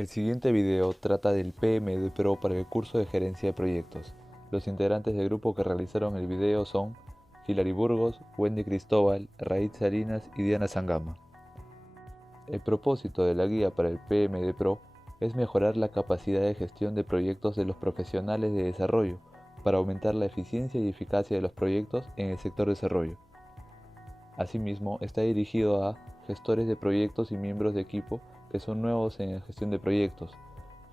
El siguiente video trata del PMD Pro para el curso de Gerencia de Proyectos. Los integrantes del grupo que realizaron el video son Hilary Burgos, Wendy Cristóbal, Raíz Salinas y Diana Sangama. El propósito de la guía para el PMD Pro es mejorar la capacidad de gestión de proyectos de los profesionales de desarrollo para aumentar la eficiencia y eficacia de los proyectos en el sector desarrollo. Asimismo, está dirigido a gestores de proyectos y miembros de equipo que son nuevos en la gestión de proyectos,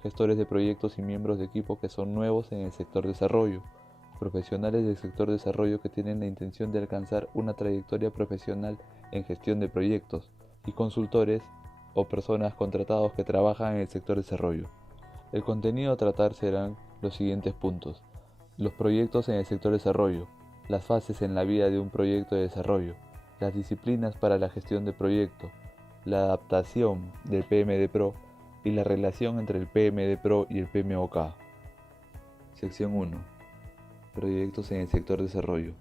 gestores de proyectos y miembros de equipo que son nuevos en el sector desarrollo, profesionales del sector desarrollo que tienen la intención de alcanzar una trayectoria profesional en gestión de proyectos, y consultores o personas contratados que trabajan en el sector desarrollo. El contenido a tratar serán los siguientes puntos: los proyectos en el sector desarrollo, las fases en la vida de un proyecto de desarrollo, las disciplinas para la gestión de proyecto, la adaptación del PMD Pro y la relación entre el PMD Pro y el PMOK. Sección 1. Proyectos en el sector desarrollo.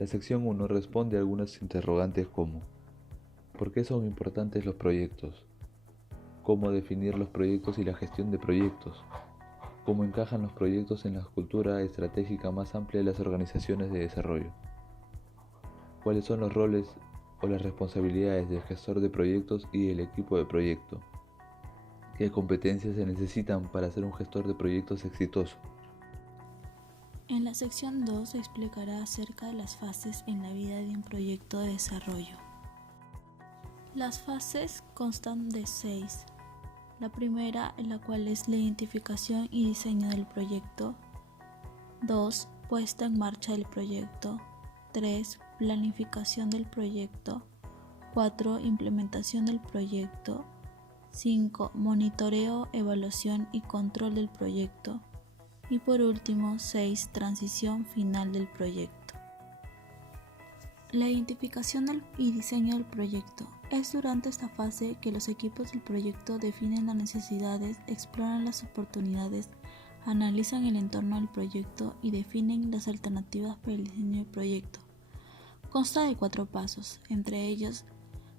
La sección 1 responde a algunas interrogantes como: ¿por qué son importantes los proyectos? ¿Cómo definir los proyectos y la gestión de proyectos? ¿Cómo encajan los proyectos en la cultura estratégica más amplia de las organizaciones de desarrollo? ¿Cuáles son los roles o las responsabilidades del gestor de proyectos y del equipo de proyecto? ¿Qué competencias se necesitan para ser un gestor de proyectos exitoso? En la sección 2 se explicará acerca de las fases en la vida de un proyecto de desarrollo. Las fases constan de 6. La primera, en la cual es la identificación y diseño del proyecto. 2. Puesta en marcha del proyecto. 3. Planificación del proyecto. 4. Implementación del proyecto. 5. Monitoreo, evaluación y control del proyecto. Y por último, 6. Transición final del proyecto. La identificación y diseño del proyecto. Es durante esta fase que los equipos del proyecto definen las necesidades, exploran las oportunidades, analizan el entorno del proyecto y definen las alternativas para el diseño del proyecto. Consta de 4 pasos, entre ellos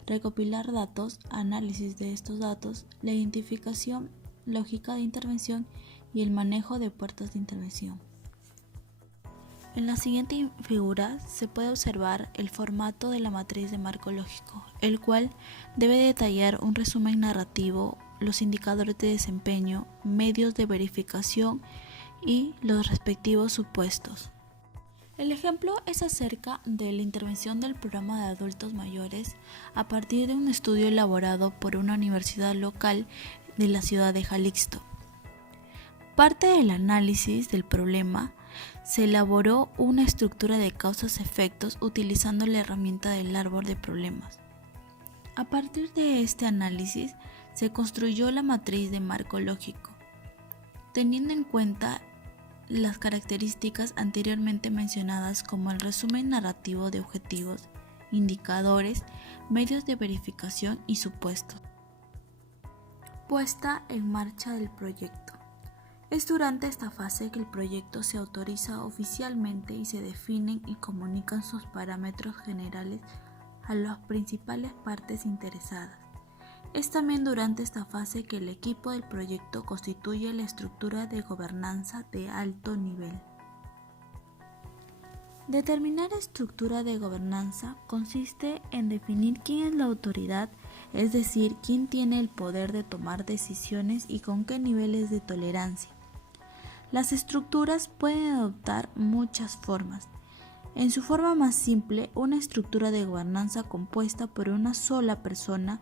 recopilar datos, análisis de estos datos, la identificación, lógica de intervención y el manejo de puertas de intervención. En la siguiente figura se puede observar el formato de la matriz de marco lógico, el cual debe detallar un resumen narrativo, los indicadores de desempeño, medios de verificación y los respectivos supuestos. El ejemplo es acerca de la intervención del programa de adultos mayores a partir de un estudio elaborado por una universidad local de la ciudad de Jalisco. Parte del análisis del problema se elaboró una estructura de causas-efectos utilizando la herramienta del árbol de problemas. A partir de este análisis se construyó la matriz de marco lógico, teniendo en cuenta las características anteriormente mencionadas como el resumen narrativo de objetivos, indicadores, medios de verificación y supuestos. Puesta en marcha del proyecto. Es durante esta fase que el proyecto se autoriza oficialmente y se definen y comunican sus parámetros generales a las principales partes interesadas. Es también durante esta fase que el equipo del proyecto constituye la estructura de gobernanza de alto nivel. Determinar estructura de gobernanza consiste en definir quién es la autoridad, es decir, quién tiene el poder de tomar decisiones y con qué niveles de tolerancia. Las estructuras pueden adoptar muchas formas. En su forma más simple, una estructura de gobernanza compuesta por una sola persona,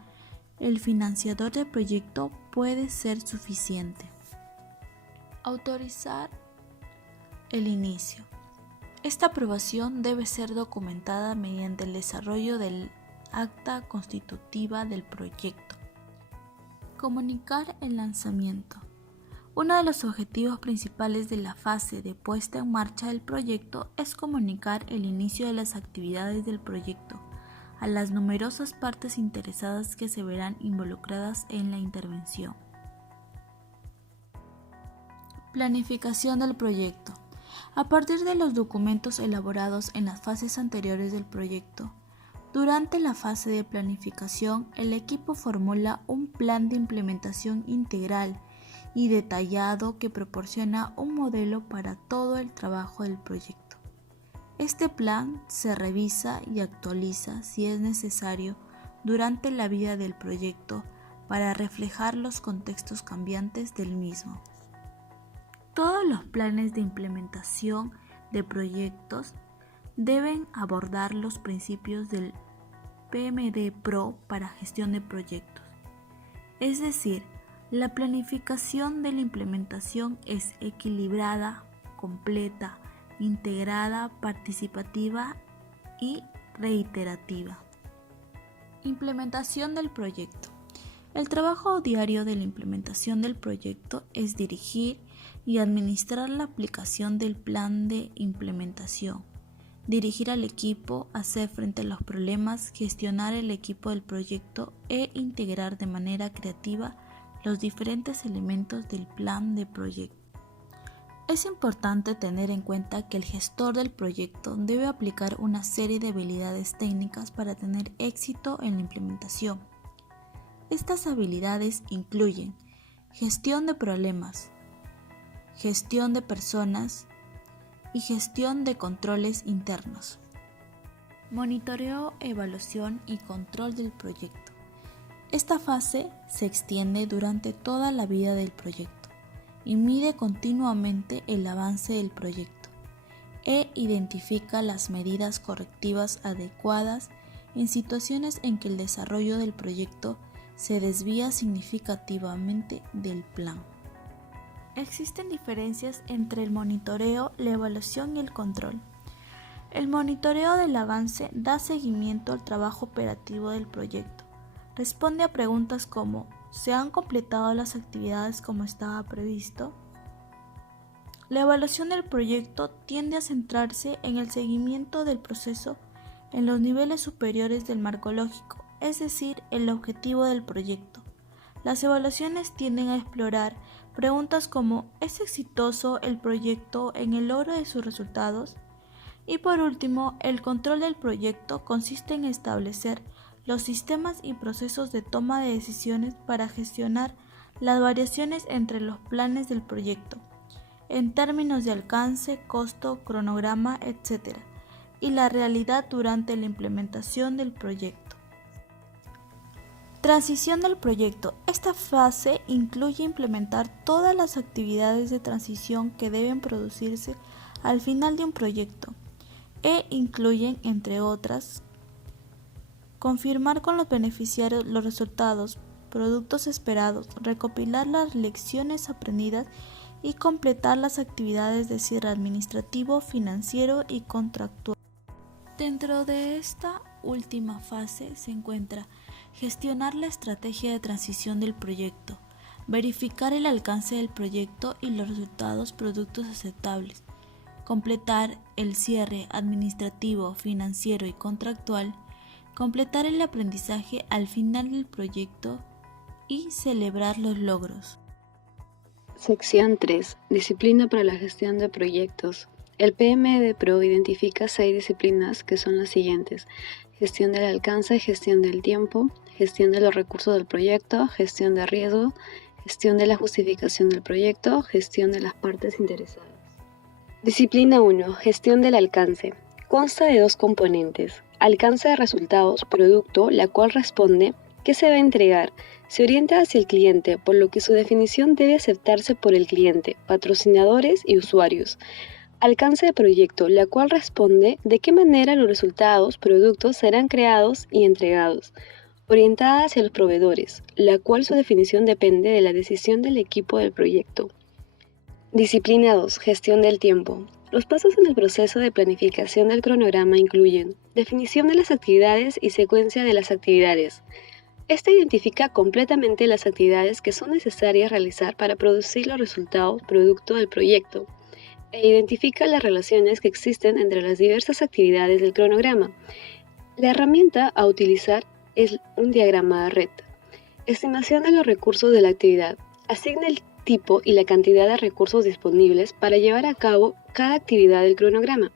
el financiador del proyecto, puede ser suficiente. Autorizar el inicio. Esta aprobación debe ser documentada mediante el desarrollo del acta constitutiva del proyecto. Comunicar el lanzamiento. Uno de los objetivos principales de la fase de puesta en marcha del proyecto es comunicar el inicio de las actividades del proyecto a las numerosas partes interesadas que se verán involucradas en la intervención. Planificación del proyecto. A partir de los documentos elaborados en las fases anteriores del proyecto, Durante la fase de planificación, el equipo formula un plan de implementación integral y detallado que proporciona un modelo para todo el trabajo del proyecto. Este plan se revisa y actualiza si es necesario durante la vida del proyecto para reflejar los contextos cambiantes del mismo. Todos los planes de implementación de proyectos deben abordar los principios del PMD Pro para gestión de proyectos. Es decir, la planificación de la implementación es equilibrada, completa, integrada, participativa y reiterativa. Implementación del proyecto. El trabajo diario de la implementación del proyecto es dirigir y administrar la aplicación del plan de implementación, dirigir al equipo, hacer frente a los problemas, gestionar el equipo del proyecto e integrar de manera creativa los diferentes elementos del plan de proyecto. Es importante tener en cuenta que el gestor del proyecto debe aplicar una serie de habilidades técnicas para tener éxito en la implementación. Estas habilidades incluyen gestión de problemas, gestión de personas y gestión de controles internos. Monitoreo, evaluación y control del proyecto. Esta fase se extiende durante toda la vida del proyecto y mide continuamente el avance del proyecto e identifica las medidas correctivas adecuadas en situaciones en que el desarrollo del proyecto se desvía significativamente del plan. Existen diferencias entre el monitoreo, la evaluación y el control. El monitoreo del avance da seguimiento al trabajo operativo del proyecto. Responde a preguntas como ¿se han completado las actividades como estaba previsto? La evaluación del proyecto tiende a centrarse en el seguimiento del proceso en los niveles superiores del marco lógico, es decir, el objetivo del proyecto. Las evaluaciones tienden a explorar preguntas como ¿es exitoso el proyecto en el logro de sus resultados? Y por último, el control del proyecto consiste en establecer los sistemas y procesos de toma de decisiones para gestionar las variaciones entre los planes del proyecto, en términos de alcance, costo, cronograma, etc., y la realidad durante la implementación del proyecto. Transición del proyecto. Esta fase incluye implementar todas las actividades de transición que deben producirse al final de un proyecto e incluyen, entre otras, confirmar con los beneficiarios los resultados, productos esperados, recopilar las lecciones aprendidas y completar las actividades de cierre administrativo, financiero y contractual. Dentro de esta última fase se encuentra gestionar la estrategia de transición del proyecto, verificar el alcance del proyecto y los resultados productos aceptables, completar el cierre administrativo, financiero y contractual, completar el aprendizaje al final del proyecto y celebrar los logros. Sección 3. Disciplina para la gestión de proyectos. El PMD Pro identifica 6 disciplinas que son las siguientes: gestión del alcance, gestión del tiempo, gestión de los recursos del proyecto, gestión de riesgo, gestión de la justificación del proyecto, gestión de las partes interesadas. Disciplina 1. Gestión del alcance. Consta de 2 componentes: alcance de resultados, producto, la cual responde qué se va a entregar. Se orienta hacia el cliente, por lo que su definición debe aceptarse por el cliente, patrocinadores y usuarios. Alcance de proyecto, la cual responde de qué manera los resultados, productos serán creados y entregados. Orientada hacia los proveedores, la cual su definición depende de la decisión del equipo del proyecto. Disciplina 2. Gestión del tiempo. Los pasos en el proceso de planificación del cronograma incluyen definición de las actividades y secuencia de las actividades. Esta identifica completamente las actividades que son necesarias realizar para producir los resultados producto del proyecto e identifica las relaciones que existen entre las diversas actividades del cronograma. La herramienta a utilizar es un diagrama de red. Estimación de los recursos de la actividad. Asigna el tipo y la cantidad de recursos disponibles para llevar a cabo cada actividad del cronograma.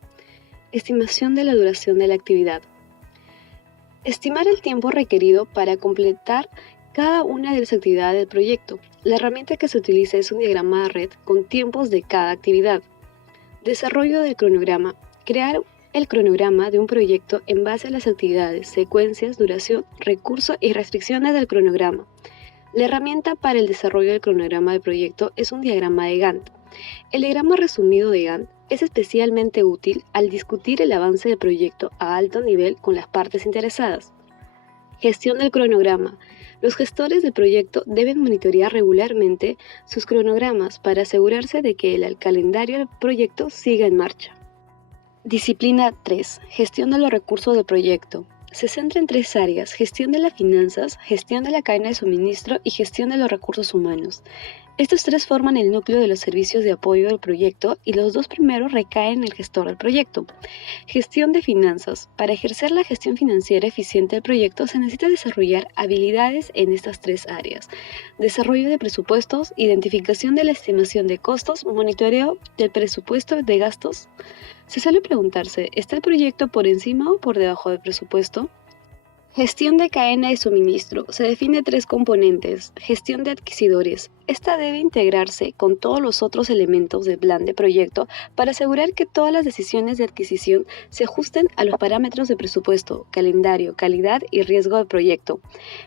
Estimación de la duración de la actividad. Estimar el tiempo requerido para completar cada una de las actividades del proyecto. La herramienta que se utiliza es un diagrama de red con tiempos de cada actividad. Desarrollo del cronograma. Crear el cronograma de un proyecto en base a las actividades, secuencias, duración, recursos y restricciones del cronograma. La herramienta para el desarrollo del cronograma de proyecto es un diagrama de Gantt. El diagrama resumido de Gantt es especialmente útil al discutir el avance del proyecto a alto nivel con las partes interesadas. Gestión del cronograma. Los gestores del proyecto deben monitorear regularmente sus cronogramas para asegurarse de que el calendario del proyecto siga en marcha. Disciplina 3. Gestión de los recursos del proyecto. Se centra en 3 áreas: gestión de las finanzas, gestión de la cadena de suministro y gestión de los recursos humanos. Estos 3 forman el núcleo de los servicios de apoyo del proyecto y los 2 primeros recaen en el gestor del proyecto. Gestión de finanzas. Para ejercer la gestión financiera eficiente del proyecto se necesita desarrollar habilidades en estas 3 áreas: desarrollo de presupuestos, identificación de la estimación de costos, monitoreo del presupuesto de gastos. Se suele preguntarse, ¿está el proyecto por encima o por debajo del presupuesto? Gestión de cadena de suministro. Se define 3 componentes. Gestión de adquisidores. Esta debe integrarse con todos los otros elementos del plan de proyecto para asegurar que todas las decisiones de adquisición se ajusten a los parámetros de presupuesto, calendario, calidad y riesgo del proyecto.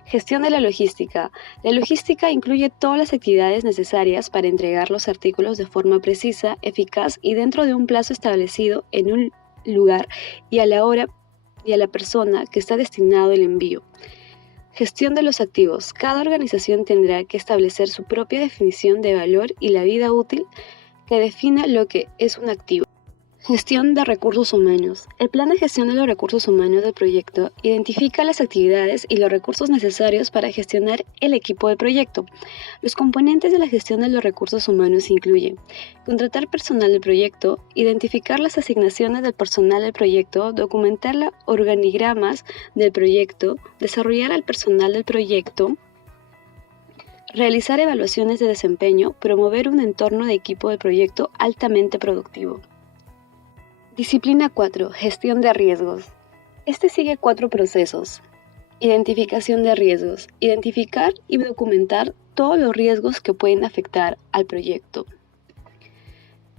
Gestión de la logística. La logística incluye todas las actividades necesarias para entregar los artículos de forma precisa, eficaz y dentro de un plazo establecido en un lugar y a la hora y a la persona que está destinado el envío. Gestión de los activos. Cada organización tendrá que establecer su propia definición de valor y la vida útil que defina lo que es un activo. Gestión de recursos humanos. El plan de gestión de los recursos humanos del proyecto identifica las actividades y los recursos necesarios para gestionar el equipo del proyecto. Los componentes de la gestión de los recursos humanos incluyen contratar personal del proyecto, identificar las asignaciones del personal del proyecto, documentar los organigramas del proyecto, desarrollar al personal del proyecto, realizar evaluaciones de desempeño, promover un entorno de equipo del proyecto altamente productivo. Disciplina 4. Gestión de riesgos. Este sigue 4 procesos. Identificación de riesgos. Identificar y documentar todos los riesgos que pueden afectar al proyecto.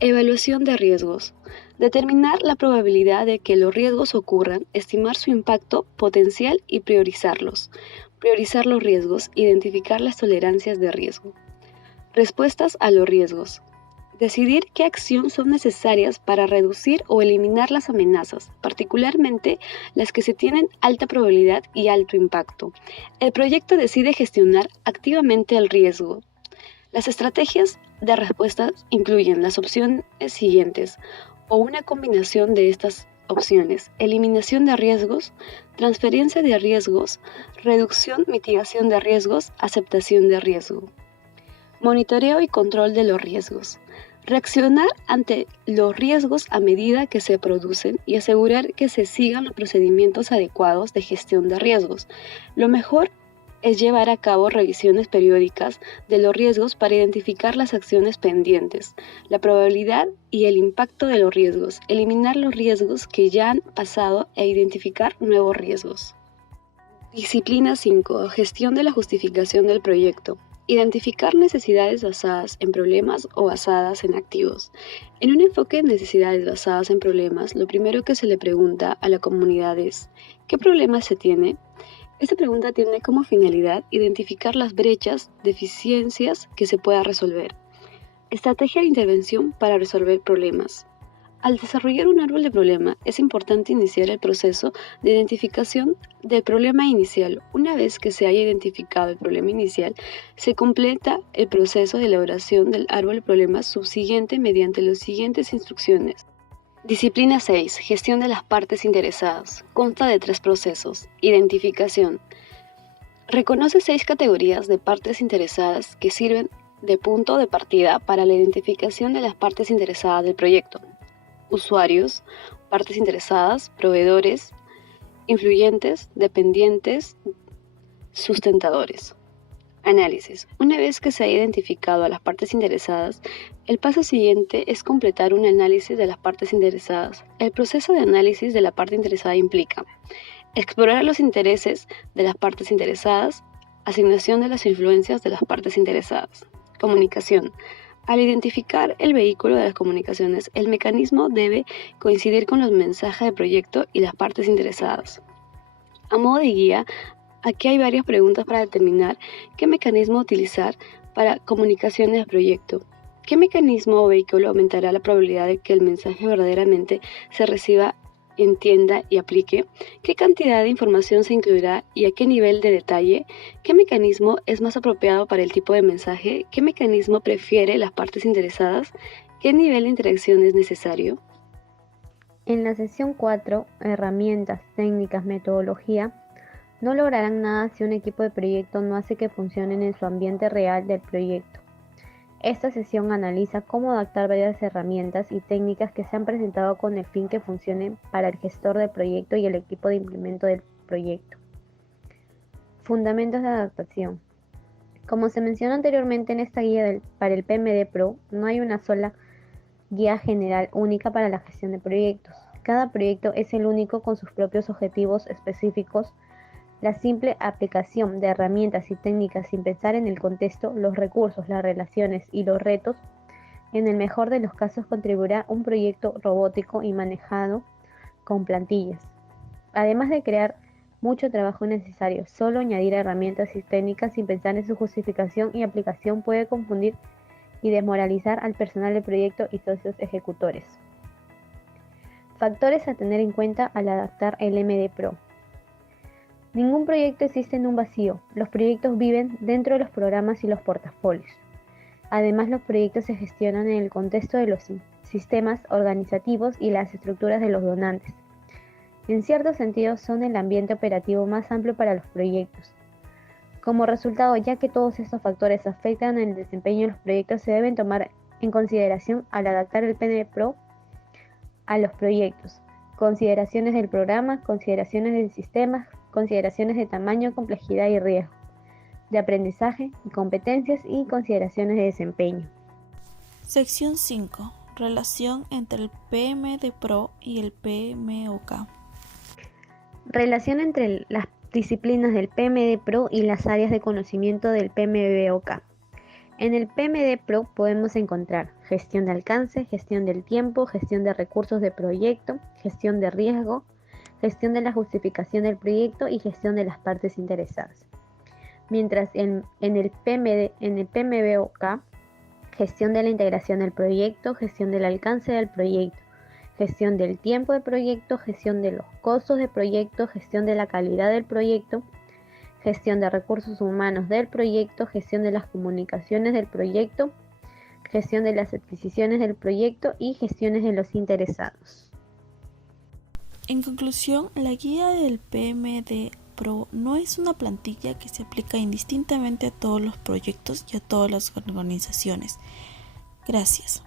Evaluación de riesgos. Determinar la probabilidad de que los riesgos ocurran, estimar su impacto potencial y priorizarlos. Priorizar los riesgos, identificar las tolerancias de riesgo. Respuestas a los riesgos. Decidir qué acciones son necesarias para reducir o eliminar las amenazas, particularmente las que se tienen alta probabilidad y alto impacto. El proyecto decide gestionar activamente el riesgo. Las estrategias de respuestas incluyen las opciones siguientes o una combinación de estas opciones: eliminación de riesgos, transferencia de riesgos, reducción, mitigación de riesgos, aceptación de riesgo. Monitoreo y control de los riesgos. Reaccionar ante los riesgos a medida que se producen y asegurar que se sigan los procedimientos adecuados de gestión de riesgos. Lo mejor es llevar a cabo revisiones periódicas de los riesgos para identificar las acciones pendientes, la probabilidad y el impacto de los riesgos, eliminar los riesgos que ya han pasado e identificar nuevos riesgos. Disciplina 5. Gestión de la justificación del proyecto. Identificar necesidades basadas en problemas o basadas en activos. En un enfoque de necesidades basadas en problemas, lo primero que se le pregunta a la comunidad es: ¿qué problemas se tiene? Esta pregunta tiene como finalidad identificar las brechas, deficiencias que se pueda resolver. Estrategia de intervención para resolver problemas. Al desarrollar un árbol de problema, es importante iniciar el proceso de identificación del problema inicial. Una vez que se haya identificado el problema inicial, se completa el proceso de elaboración del árbol de problemas subsiguiente mediante las siguientes instrucciones. Disciplina 6. Gestión de las partes interesadas. Consta de 3 procesos. Identificación. Reconoce 6 categorías de partes interesadas que sirven de punto de partida para la identificación de las partes interesadas del proyecto: usuarios, partes interesadas, proveedores, influyentes, dependientes, sustentadores. Análisis. Una vez que se ha identificado a las partes interesadas, el paso siguiente es completar un análisis de las partes interesadas. El proceso de análisis de la parte interesada implica Explorar los intereses de las partes interesadas. Asignación de las influencias de las partes interesadas. Comunicación. Al identificar el vehículo de las comunicaciones, el mecanismo debe coincidir con los mensajes del proyecto y las partes interesadas. A modo de guía, aquí hay varias preguntas para determinar qué mecanismo utilizar para comunicaciones del proyecto. ¿Qué mecanismo o vehículo aumentará la probabilidad de que el mensaje verdaderamente se reciba, entienda y aplique? ¿Qué cantidad de información se incluirá y a qué nivel de detalle? ¿Qué mecanismo es más apropiado para el tipo de mensaje? ¿Qué mecanismo prefiere las partes interesadas? ¿Qué nivel de interacción es necesario? En la sección 4, herramientas, técnicas, metodología, no lograrán nada si un equipo de proyecto no hace que funcionen en su ambiente real del proyecto. Esta sesión analiza cómo adaptar varias herramientas y técnicas que se han presentado con el fin que funcionen para el gestor del proyecto y el equipo de implemento del proyecto. Fundamentos de adaptación. Como se mencionó anteriormente en esta guía para el PMD Pro, no hay una sola guía general única para la gestión de proyectos. Cada proyecto es el único con sus propios objetivos específicos. La simple aplicación de herramientas y técnicas sin pensar en el contexto, los recursos, las relaciones y los retos, en el mejor de los casos contribuirá a un proyecto robótico y manejado con plantillas. Además de crear mucho trabajo innecesario, solo añadir herramientas y técnicas sin pensar en su justificación y aplicación puede confundir y desmoralizar al personal del proyecto y socios ejecutores. Factores a tener en cuenta al adaptar el MD Pro. Ningún proyecto existe en un vacío. Los proyectos viven dentro de los programas y los portafolios. Además, los proyectos se gestionan en el contexto de los sistemas organizativos y las estructuras de los donantes. En cierto sentido, son el ambiente operativo más amplio para los proyectos. Como resultado, ya que todos estos factores afectan el desempeño de los proyectos, se deben tomar en consideración al adaptar el PMD Pro a los proyectos. Consideraciones del programa, consideraciones del sistema, consideraciones de tamaño, complejidad y riesgo, de aprendizaje y competencias y consideraciones de desempeño. Sección 5. Relación entre el PMD Pro y el PMOK. Relación entre las disciplinas del PMD Pro y las áreas de conocimiento del PMBOK. En el PMD Pro podemos encontrar gestión de alcance, gestión del tiempo, gestión de recursos de proyecto, gestión de riesgo, gestión de la justificación del proyecto y gestión de las partes interesadas. Mientras en el PMBOK, gestión de la integración del proyecto, gestión del alcance del proyecto, gestión del tiempo del proyecto, gestión de los costos del proyecto, gestión de la calidad del proyecto, gestión de recursos humanos del proyecto, gestión de las comunicaciones del proyecto, gestión de las adquisiciones del proyecto y gestiones de los interesados. En conclusión, la guía del PMD Pro no es una plantilla que se aplica indistintamente a todos los proyectos y a todas las organizaciones. Gracias.